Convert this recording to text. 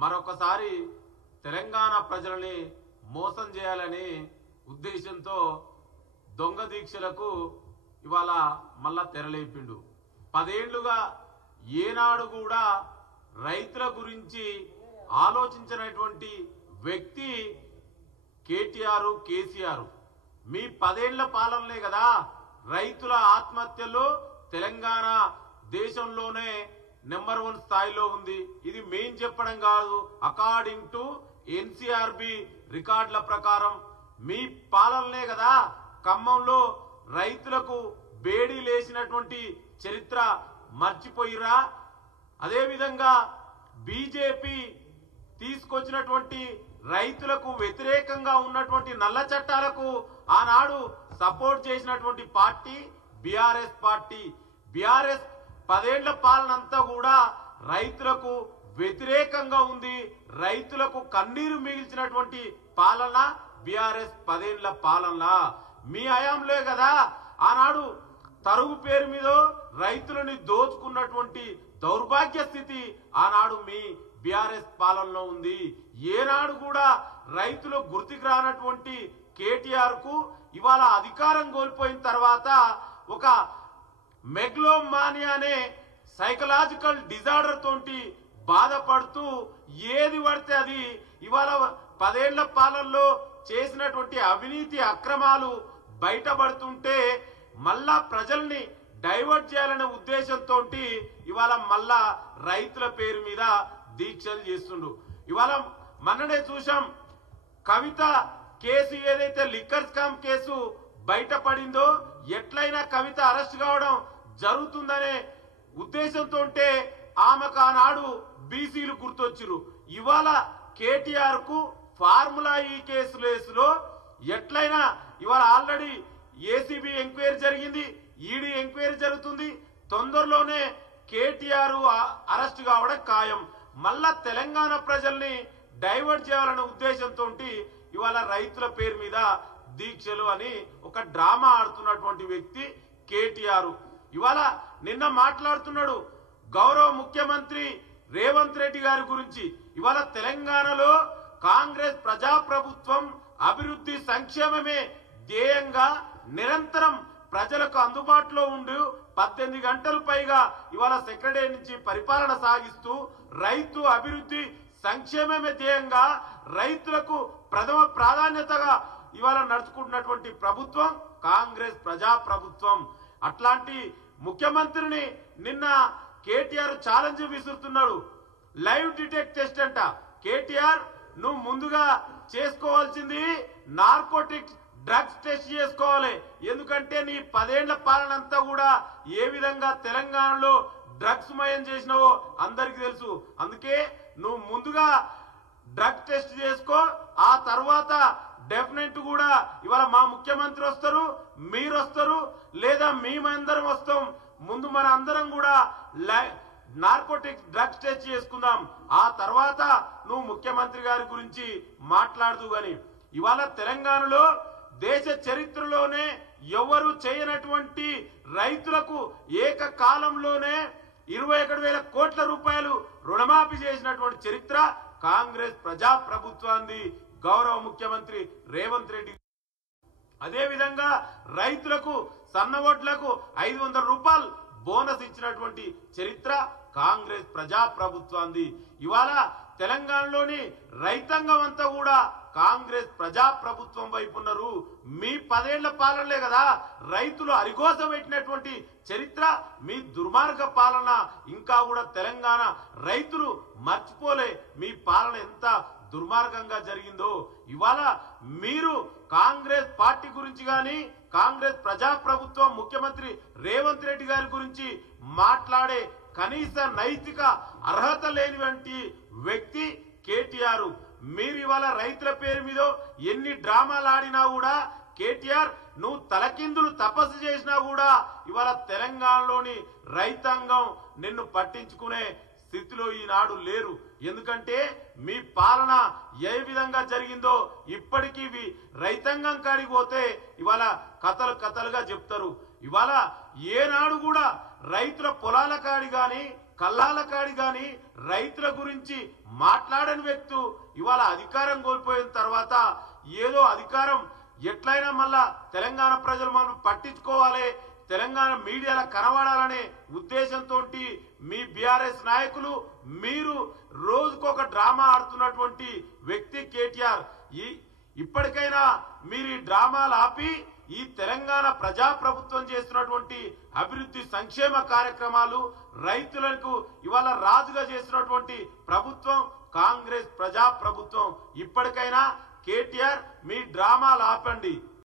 మరొకసారి తెలంగాణ ప్రజలని మోసం చేయాలని ఉద్దేశంతో దొంగ దీక్షలకు ఇవాళ మళ్ళా తెరలేపిండు. 10 ఏళ్లుగా ఏనాడు కూడా రైతుల గురించి ఆలోచించినటువంటి వ్యక్తి కేటీఆర్, కేసీఆర్. మీ 10 ఏళ్ల పాలనలే కదా రైతుల ఆత్మహత్యలు తెలంగాణ దేశంలోనే నెంబర్ 1 స్థాయిలో ఉంది. ఇది మేం చెప్పడం కాదు, అకార్డింగ్ టు ఎన్సీఆర్బి రికార్డుల ప్రకారం మీ పాలనలే కదా ఖమ్మంలో రైతులకు బేడీ లేసినటువంటి చరిత్ర మర్చిపోయిరా? అదేవిధంగా బీజేపీ తీసుకొచ్చినటువంటి రైతులకు వ్యతిరేకంగా ఉన్నటువంటి నల్ల చట్టాలకు ఆనాడు సపోర్ట్ చేసినటువంటి పార్టీ బీఆర్ఎస్ పార్టీ. బీఆర్ఎస్ 10 ఏళ్ల పాలన అంతా కూడా రైతులకు వ్యతిరేకంగా ఉంది. రైతులకు కన్నీరు మిగిల్చినటువంటి పాలన బీఆర్ఎస్ 10 ఏళ్ల పాలన. మీ హయాంలో కదా ఆనాడు తరుగు పేరు మీద రైతులని దోచుకున్నటువంటి దౌర్భాగ్య స్థితి ఆనాడు మీ బీఆర్ఎస్ పాలనలో ఉంది. ఏనాడు కూడా రైతులు గుర్తుకు రానటువంటి కేటీఆర్ కు ఇవాళ అధికారం కోల్పోయిన తర్వాత ఒక మెగ్లోమానియా అనే సైకలాజికల్ డిజార్డర్ తోటి బాధపడుతూ ఏది పడితే అది ఇవాళ 10 ఏళ్ల పాలనలో చేసినటువంటి అవినీతి అక్రమాలు బయటపడుతుంటే మళ్ళా ప్రజల్ని డైవర్ట్ చేయాలనే ఉద్దేశంతో ఇవాళ మళ్ళా రైతుల పేరు మీద దీక్షలు చేస్తుండు. ఇవాళ మొన్ననే చూసాం కవిత కేసు, ఏదైతే లిక్కర్ స్కామ్ కేసు బయటపడిందో ఎట్లయినా కవిత అరెస్ట్ కావడం జరుగుతుందనే ఉద్దేశంతో ఆమెకు ఆనాడు బీసీలు గుర్తొచ్చిరు. ఇవాళ కేటీఆర్ కు ఫార్ములా ఈ కేసులో ఎట్లయినా ఇవాళ ఆల్రెడీ ఏసీబీ ఎంక్వైరీ జరిగింది, ఈడీ ఎంక్వైరీ జరుగుతుంది. తొందరలోనే కేటీఆర్ అరెస్ట్ కావడం ఖాయం. మళ్ళా తెలంగాణ ప్రజల్ని డైవర్ట్ చేయాలనే ఉద్దేశంతో ఇవాళ రైతుల పేరు మీద దీక్షలు అని ఒక డ్రామా ఆడుతున్నటువంటి వ్యక్తి కేటీఆర్. ఇవాళ నిన్న మాట్లాడుతున్నాడు గౌరవ ముఖ్యమంత్రి రేవంత్ రెడ్డి గారి గురించి. ఇవాళ తెలంగాణలో కాంగ్రెస్ ప్రజాప్రభుత్వం అభివృద్ధి సంక్షేమమే ధ్యేయంగా నిరంతరం ప్రజలకు అందుబాటులో ఉండి 18 గంటలు పైగా ఇవాళ సెక్రటరీ నుంచి పరిపాలన సాగిస్తూ రైతు అభివృద్ధి సంక్షేమమే ధ్యేయంగా రైతులకు ప్రథమ ప్రాధాన్యతగా ఇవాళ నడుచుకుంటున్నటువంటి ప్రభుత్వం కాంగ్రెస్ ప్రజాప్రభుత్వం. అట్లాంటి ముఖ్యమంత్రిని నిన్న కేటీఆర్ ఛాలెంజ్ విసురుతున్నాడు. లైవ్ డిటెక్ట్ టెస్ట్ అంట. కేటీఆర్ నువ్వు ముందుగా చేసుకోవాల్సింది నార్కోటిక్స్ డ్రగ్స్ టెస్ట్ చేసుకోవాలి. ఎందుకంటే నీ 10 ఏళ్ల పాలన అంతా కూడా ఏ విధంగా తెలంగాణలో డ్రగ్స్ మయం చేసినావో అందరికి తెలుసు. అందుకే నువ్వు ముందుగా డ్రగ్ టెస్ట్ చేసుకో. ఆ తర్వాత డెఫినెట్ కూడా ఇవాళ మా ముఖ్యమంత్రి వస్తారు, మీరు వస్తారు, లేదా మేమందరం వస్తాం. ముందు మన అందరం కూడా నార్కోటిక్స్ డ్రగ్స్ టెస్ట్ చేసుకుందాం. ఆ తర్వాత నువ్వు ముఖ్యమంత్రి గారి గురించి మాట్లాడుతూ గాని ఇవాళ తెలంగాణలో దేశ చరిత్రలోనే ఎవరు చేయనటువంటి రైతులకు ఏకకాలంలోనే 21,000 కోట్ల రూపాయలు రుణమాఫీ చేసినటువంటి చరిత్ర కాంగ్రెస్ ప్రజాప్రభుత్వాన్ని గౌరవ ముఖ్యమంత్రి రేవంత్ రెడ్డి. అదే విధంగా రైతులకు సన్నవడ్లకు 500 రూపాయలు బోనస్ ఇచ్చినటువంటి చరిత్ర కాంగ్రెస్ ప్రజాప్రభుత్వాన్ని. ఇవాళ తెలంగాణలోని రైతాంగం అంతా కూడా కాంగ్రెస్ ప్రజాప్రభుత్వం వైపు ఉన్నారు. మీ 10 ఏళ్ల పాలనలే కదా రైతులు అరిగోస పెట్టినటువంటి చరిత్ర మీ దుర్మార్గ పాలన. ఇంకా కూడా తెలంగాణ రైతులు మర్చిపోలే మీ పాలన ఎంత దుర్మార్గంగా జరిగిందో. ఇవాళ మీరు కాంగ్రెస్ పార్టీ గురించి గాని కాంగ్రెస్ ప్రజాప్రభుత్వం ముఖ్యమంత్రి రేవంత్ రెడ్డి గారి గురించి మాట్లాడే కనీస నైతిక అర్హత లేనివంటి వ్యక్తి కేటీఆర్. మీరు ఇవాళ రైతుల పేరు మీద ఎన్ని డ్రామాలు ఆడినా కూడా కేటీఆర్ నువ్వు తలకిందులు తపస్సు చేసినా కూడా ఇవాళ తెలంగాణలోని రైతాంగం నిన్ను పట్టించుకునే స్థితిలో ఈనాడు లేరు. ఎందుకంటే మీ పాలన ఏ విధంగా జరిగిందో ఇప్పటికీ రైతాంగం కాడికి పోతే ఇవాళ కథలుగా చెప్తారు. ఇవాళ ఏనాడు కూడా రైతుల పొలాల కాడి గాని కల్లాల కాడి గాని రైతుల గురించి మాట్లాడని వ్యక్తి ఇవాళ అధికారం కోల్పోయిన తర్వాత ఏదో అధికారం ఎట్లయినా మళ్ళా తెలంగాణ ప్రజలు మనం పట్టించుకోవాలి, తెలంగాణ మీడియాలో కనబడాలనే ఉద్దేశంతో మీ బీఆర్ఎస్ నాయకులు మీరు రోజుకొక డ్రామా ఆడుతున్నటువంటి వ్యక్తి కేటీఆర్. ఇప్పటికైనా మీరు ఈ డ్రామాలు ఆపి ఈ తెలంగాణ ప్రజాప్రభుత్వం చేస్తున్నటువంటి అభివృద్ధి సంక్షేమ కార్యక్రమాలు, రైతులకు ఇవాళ రాజుగా చేసినటువంటి ప్రభుత్వం కాంగ్రెస్ ప్రజాప్రభుత్వం, ఇప్పటికైనా కేటీఆర్ మీ డ్రామాలు ఆపండి.